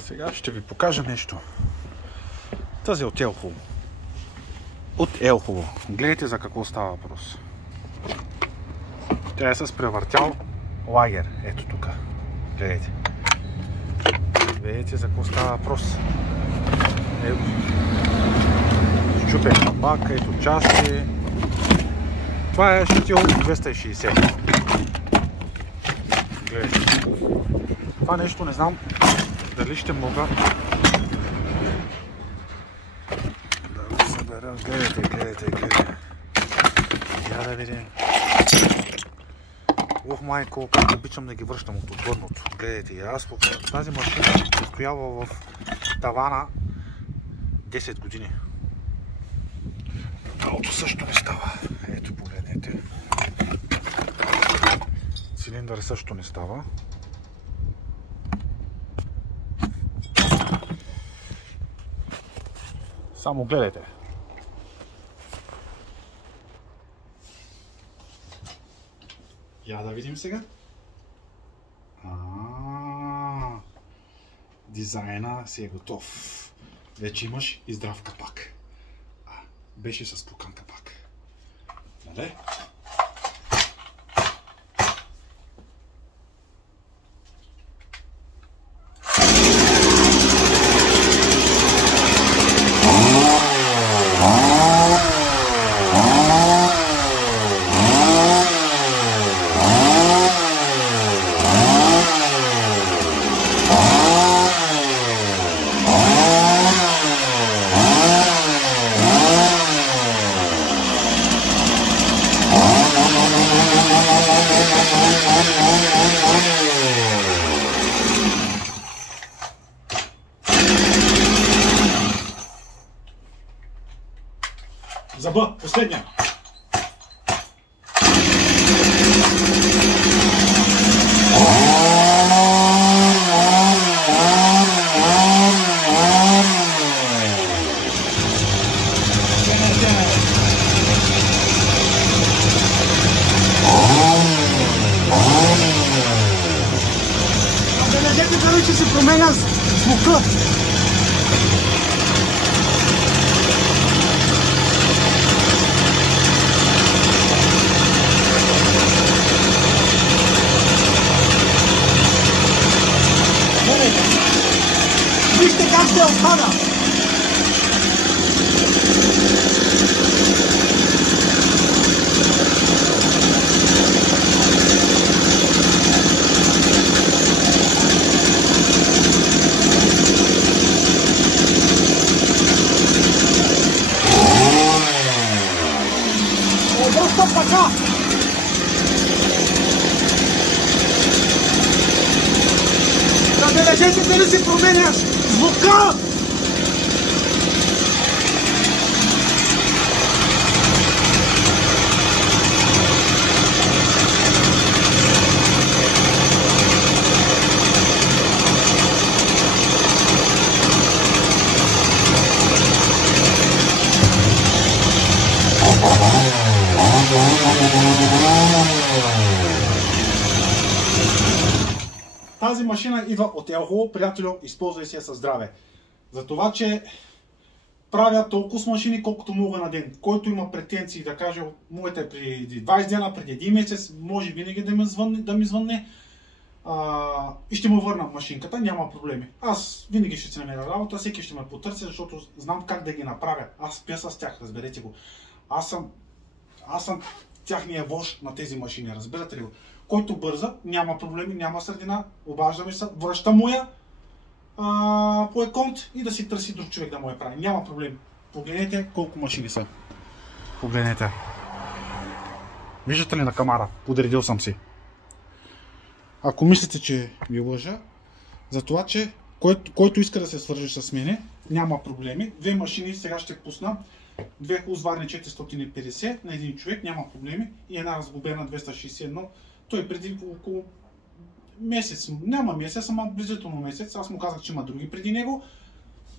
Сега ще ви покажа нещо. Тази от Елхово. От Елхово. Гледайте за какво става въпрос. Тя е с превъртял лагер. Ето тук. Гледайте. Видите за какво става въпрос. Ето. Щупен капак, ето части. Това е щитил 260. Гледайте. Това нещо не знам дали ще мога да го събера. Гледайте. Я да видим. Ох, майко, как обичам да ги връщам от отвърното. Гледайте, аз тази машина е стояла в тавана 10 години. Калото също не става. Ето, погледнете. Цилиндър също не става. Само гледайте. Я да видим сега. Дизайна си е готов. Вече имаш и здрав капак. Беше с пукан капак. Нали? Зъба, последния. Забележете дали ще се променя звука. Вижте как ще отпада! Доста пака! Забележете дали си променяш звука! Тази машина идва от Елхово, приятелю, използвай си я със здраве. За това, че правя толкова с машини, колкото мога на ден. Който има претенции да каже, моята е преди 20 дена, преди 1 месец, може винаги да ми звънне и ще му върна машинката, няма проблеми. Аз винаги ще си намеря работа, всеки ще ме потърси, защото знам как да ги направя. Аз спя с тях, разберете го. Аз съм тяхния вожд на тези машини, разбирате ли го? Който бърза, няма проблеми, няма средина, обаждаме се, връща му я по еконт и да си търси друг човек да му я прави. Няма проблем. Погледнете колко машини са. Погледнете. Виждате ли на камара? Подредил съм си. Ако мислите, че ви лъжа, за това, че който иска да се свържи с мене, няма проблеми. 2 машини сега ще пусна. 2 хузварни 450 на един човек, няма проблеми. И една разглобена 261. Той преди около месец, няма месец, ама близително месец. Аз му казах, че има други преди него.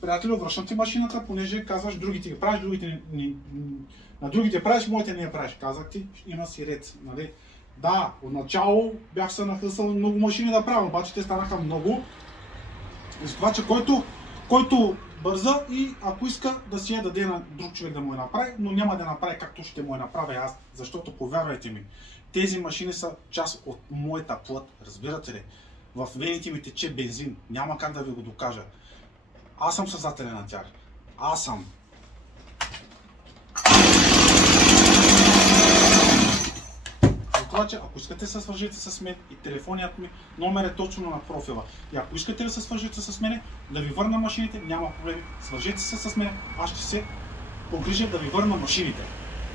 Приятелю, връщам ти машината, понеже казваш, другите ги правиш, на другите правиш, моите не я правиш. Казах ти, има си ред. Нали? Да, отначало бях се нахъсал много машини да правя, обаче те станаха много. И затова, че който бърза и ако иска да си я даде на друг човек да му я направи, но няма да направи както ще му я направя аз, защото повярвайте ми, тези машини са част от моята плът, разбирате ли? В вените ми тече бензин, няма как да ви го докажа. Аз съм създателен на тях. Аз съм. Затова, че ако искате да се свържете с мен и телефоният ми, номер е точно на профила. И ако искате да се свържете с мен, да ви върна машините, няма проблеми. Свържете се с мен, аз ще се погрижа да ви върна машините.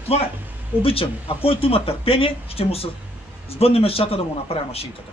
Това е. Обичам. А който има търпение, ще му се сбъдне мечтата да му направя машинката.